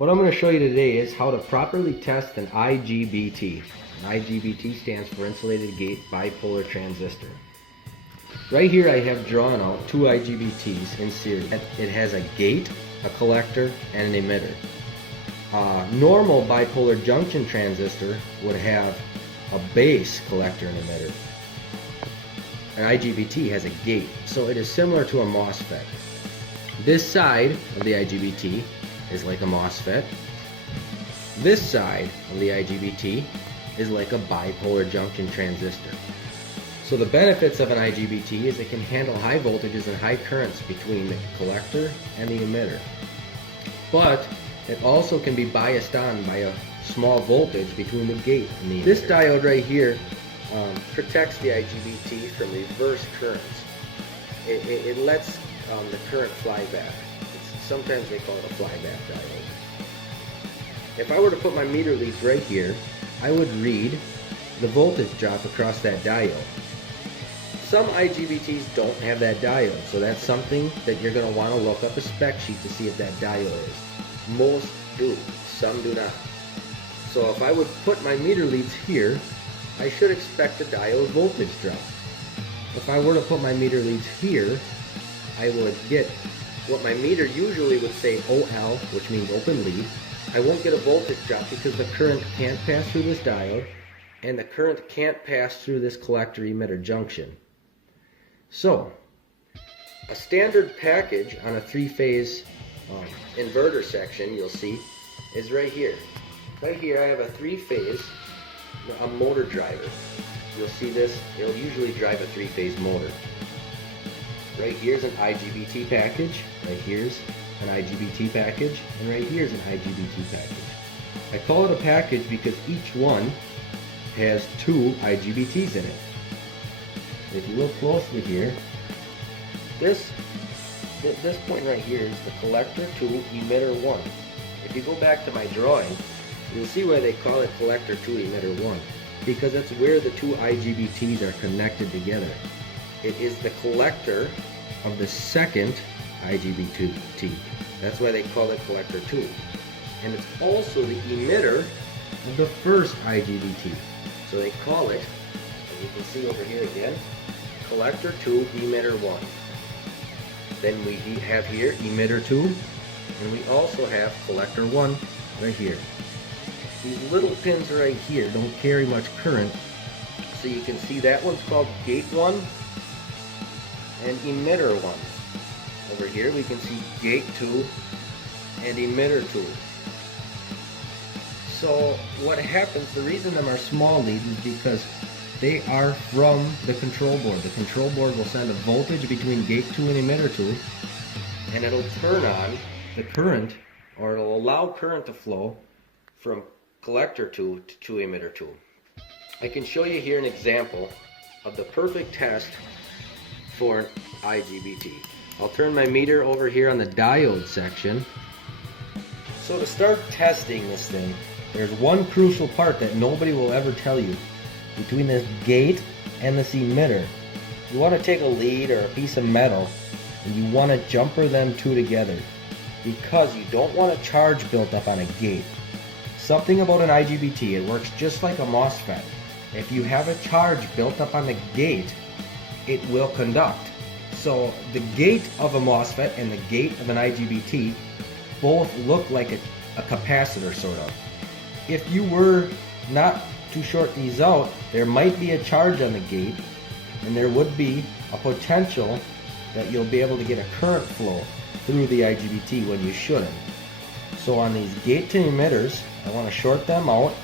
What I'm going to show you today is how to properly test an IGBT. An IGBT stands for insulated gate bipolar transistor. Right here I have drawn out two IGBTs in series. It has a gate, a collector, and an emitter. Normal bipolar junction transistor would have a base, collector, and emitter. An IGBT has a gate, so it is similar to a MOSFET. This side of the IGBT is like a MOSFET. This side of the IGBT is like a bipolar junction transistor. So the benefits of an IGBT is it can handle high voltages and high currents between the collector and the emitter. But it also can be biased on by a small voltage between the gate and the emitter. This diode right here protects the IGBT from reverse currents. It lets the current fly back. Sometimes they call it a flyback diode. If I were to put my meter leads right here, I would read the voltage drop across that diode. Some IGBTs don't have that diode, so that's something that you're going to want to look up a spec sheet to see if that diode is. Most do, some do not. So if I would put my meter leads here, I should expect a diode voltage drop. If I were to put my meter leads here, I would get what my meter usually would say OL, which means open lead. I won't get a voltage drop because the current can't pass through this diode and the current can't pass through this collector emitter junction. So, a standard package on a three-phase inverter section, you'll see, is right here. Right here I have a three-phase motor driver. You'll see this, it'll usually drive a three-phase motor. Right here's an IGBT package, right here's an IGBT package, and right here's an IGBT package. I call it a package because each one has two IGBTs in it. If you look closely here, this point right here is the collector 2, emitter 1. If you go back to my drawing, you'll see why they call it collector 2, emitter 1, because that's where the two IGBTs are connected together. It is the collector of the second IGBT. That's why they call it collector 2. And it's also the emitter of the first IGBT. So they call it, as you can see over here again, collector 2, emitter 1. Then we have here emitter 2, and we also have collector 1 right here. These little pins right here don't carry much current, so you can see that one's called gate 1 and emitter 1. Over here we can see gate 2 and emitter 2. So what happens, the reason them are small leads is because they are from the control board. The control board will send a voltage between gate 2 and emitter 2, and it'll turn on the current, or it'll allow current to flow from collector 2 to emitter 2. I can show you here an example of the perfect test for IGBT. I'll turn my meter over here on the diode section. So to start testing this thing, there's one crucial part that nobody will ever tell you. Between this gate and this emitter, you want to take a lead or a piece of metal and you want to jumper them two together, because you don't want a charge built up on a gate. Something about an IGBT, it works just like a MOSFET. If you have a charge built up on the gate, it will conduct. So the gate of a MOSFET and the gate of an IGBT both look like a capacitor, sort of. If you were not to short these out, there might be a charge on the gate, and there would be a potential that you'll be able to get a current flow through the IGBT when you shouldn't. So on these gate to emitters, I want to short them out.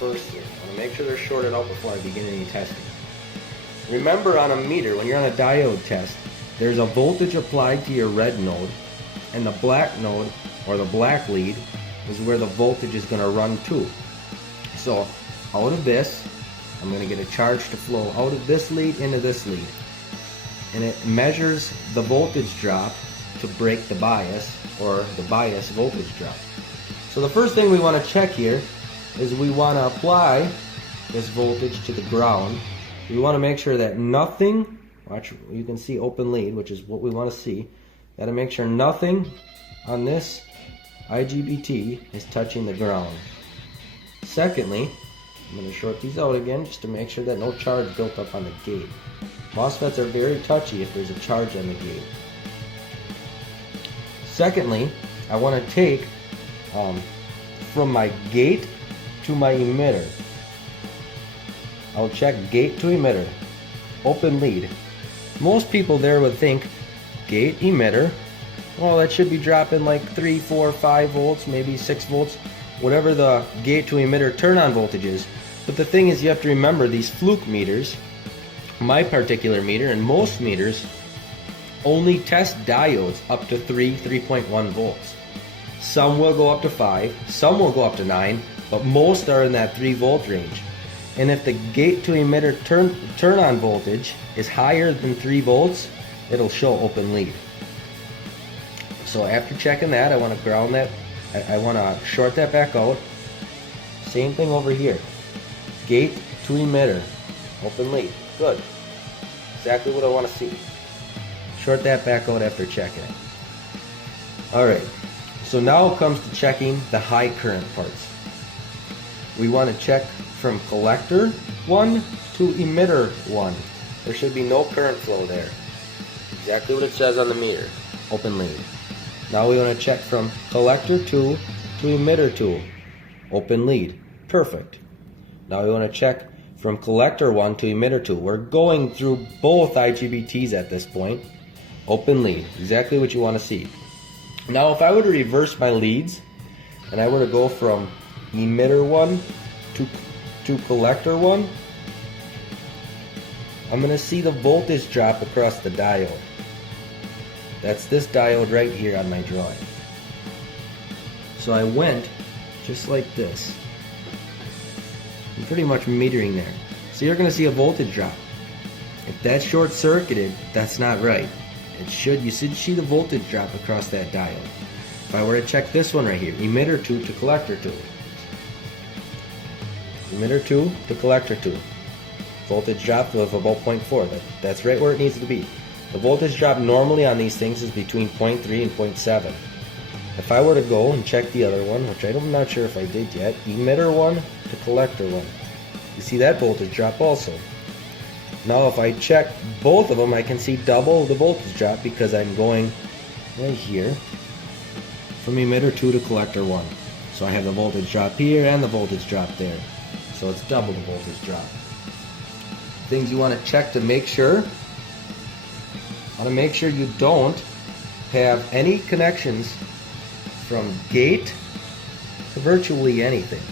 Firstly, I want to make sure they're shorted out before I begin any testing. Remember, on a meter, when you're on a diode test, there's a voltage applied to your red node, and the black node, or the black lead, is where the voltage is going to run to. So out of this, I'm going to get a charge to flow out of this lead into this lead, and it measures the voltage drop to break the bias, or the bias voltage drop. So the first thing we want to check here is we want to apply this voltage to the ground. We want to make sure that nothing, watch, you can see open lead, which is what we want to see. Got to make sure nothing on this IGBT is touching the ground. Secondly, I'm going to short these out again just to make sure that no charge built up on the gate. MOSFETs are very touchy if there's a charge on the gate. Secondly, I want to take from my gate to my emitter. I'll check gate to emitter, open lead. Most people there would think gate, emitter, well, that should be dropping like 3, 4, 5 volts, maybe 6 volts, whatever the gate to emitter turn on voltage is. But the thing is, you have to remember these fluke meters, my particular meter and most meters only test diodes up to 3.1 volts. Some will go up to 5, some will go up to 9, but most are in that 3 volt range. And if the gate to emitter turn on voltage is higher than 3 volts, it'll show open lead. So after checking that, I want to ground that, I want to short that back out. Same thing over here. Gate to emitter, open lead. Good. Exactly what I want to see. Short that back out after checking it. Alright, so now it comes to checking the high current parts. We want to check from collector 1 to emitter 1. There should be no current flow there. Exactly what it says on the meter. Open lead. Now we want to check from collector 2 to emitter 2. Open lead. Perfect. Now we want to check from collector 1 to emitter 2. We're going through both IGBTs at this point. Open lead. Exactly what you want to see. Now if I were to reverse my leads and I were to go from emitter 1 to collector 1, I'm going to see the voltage drop across the diode. That's this diode right here on my drawing. So I went just like this. I'm pretty much metering there. So you're going to see a voltage drop. If that's short circuited, that's not right. You should see the voltage drop across that diode. If I were to check this one right here, emitter 2 to collector 2. Emitter 2 to collector 2. Voltage drop of about 0.4. That's right where it needs to be. The voltage drop normally on these things is between 0.3 and 0.7. If I were to go and check the other one, which I'm not sure if I did yet, emitter 1 to collector 1. You see that voltage drop also. Now if I check both of them, I can see double the voltage drop because I'm going right here from emitter 2 to collector 1. So I have the voltage drop here and the voltage drop there. So it's double the voltage drop. Things you want to check to make sure. Want to make sure you don't have any connections from gate to virtually anything.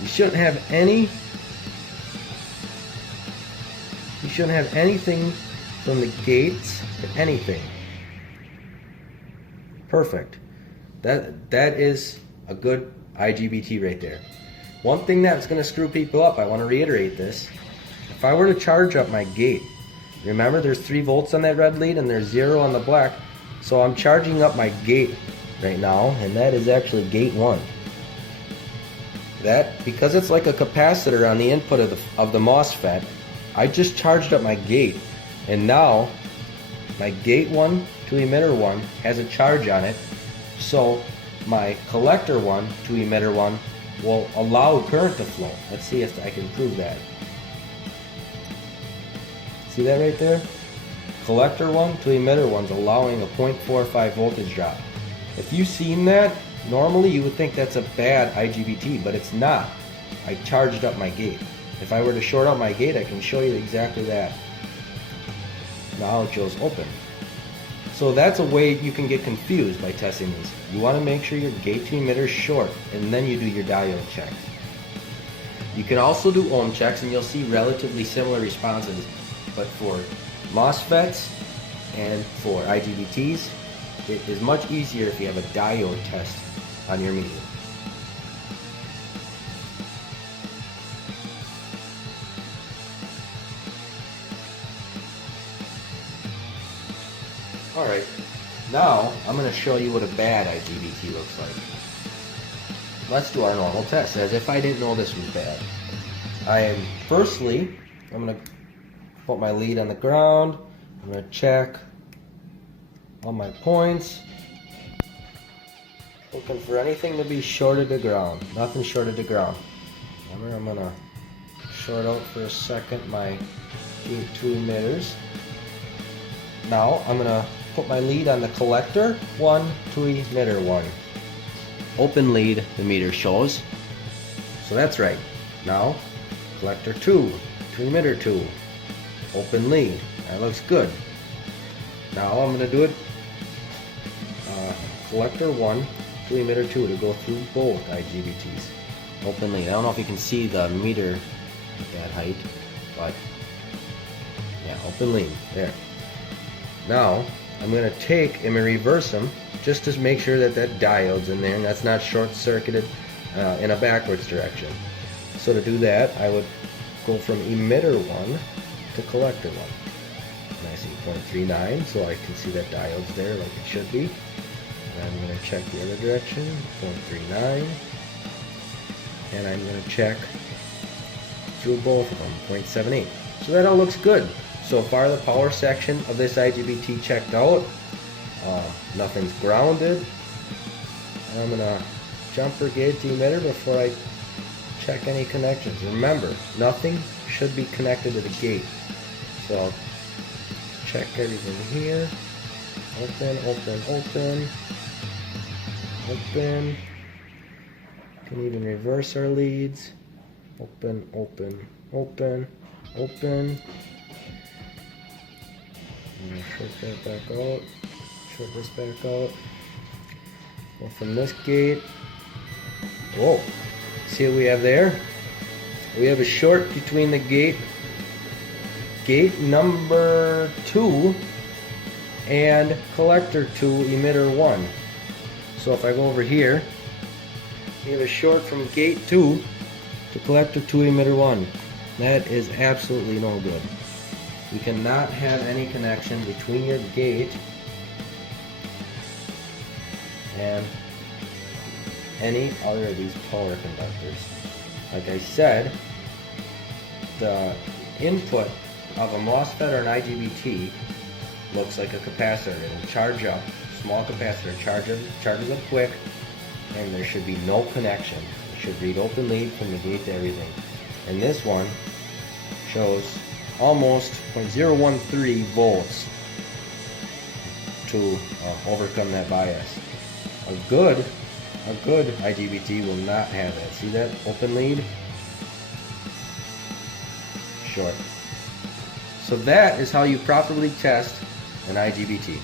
You shouldn't have any. You shouldn't have anything from the gates to anything. Perfect. That is a good IGBT right there. One thing that's going to screw people up, I want to reiterate this. If I were to charge up my gate, remember there's 3 volts on that red lead and there's 0 on the black. So I'm charging up my gate right now, and that is actually gate 1. That, because it's like a capacitor on the input of the MOSFET, I just charged up my gate, and now my gate 1 to emitter 1 has a charge on it, so my collector 1 to emitter 1 will allow current to flow. Let's see if I can prove that. See that right there? Collector 1 to emitter 1 is allowing a 0.45 voltage drop. If you've seen that, normally you would think that's a bad IGBT, but it's not. I charged up my gate. If I were to short out my gate, I can show you exactly that. Now it shows open. So that's a way you can get confused by testing these. You want to make sure your gate to emitter is short, and then you do your diode checks. You can also do ohm checks, and you'll see relatively similar responses. But for MOSFETs and for IGBTs, it is much easier if you have a diode test on your meter. Alright, now I'm going to show you what a bad IGBT looks like. Let's do our normal test, as if I didn't know this was bad. Firstly, I'm going to put my lead on the ground. I'm going to check all my points. Looking for anything to be short of the ground. Nothing short of the ground. Remember, I'm gonna short out for a second my gate 2 emitters. Now I'm gonna put my lead on the collector 1 to emitter 1. Open lead, the meter shows. So that's right. Now collector 2 to emitter 2. Open lead. That looks good. Now I'm gonna do it collector 1 to emitter 2 to go through both IGBTs. Open lead. I don't know if you can see the meter at that height, but yeah, open lead. There. Now I'm going to take and reverse them just to make sure that that diode's in there and that's not short-circuited in a backwards direction. So to do that, I would go from emitter 1 to collector 1. And I see 0.39, so I can see that diode's there like it should be. And I'm going to check the other direction, 0.39. And I'm going to check through both of them, 0.78. So that all looks good. So far the power section of this IGBT checked out. Nothing's grounded. And I'm going to jumper gauge the emitter before I check any connections. Remember, nothing should be connected to the gate. So check everything here. Open, open, open. Open. Can even reverse our leads. Open, open, open, open. I'm going to short that back out. Short this back out. Go from this gate. Whoa. See what we have there? We have a short between the gate number 2 and collector 2 emitter 1. So if I go over here, we have a short from gate 2 to collector 2 emitter 1. That is absolutely no good. You cannot have any connection between your gate and any other of these power conductors. Like I said, the input of a MOSFET or an IGBT looks like a capacitor. It'll charge up, small capacitor, charges up quick, and there should be no connection. It should read open lead from the gate to everything. And this one shows almost 0.013 volts to overcome that bias. A good IGBT will not have that. See that open lead? Short. So that is how you properly test an IGBT.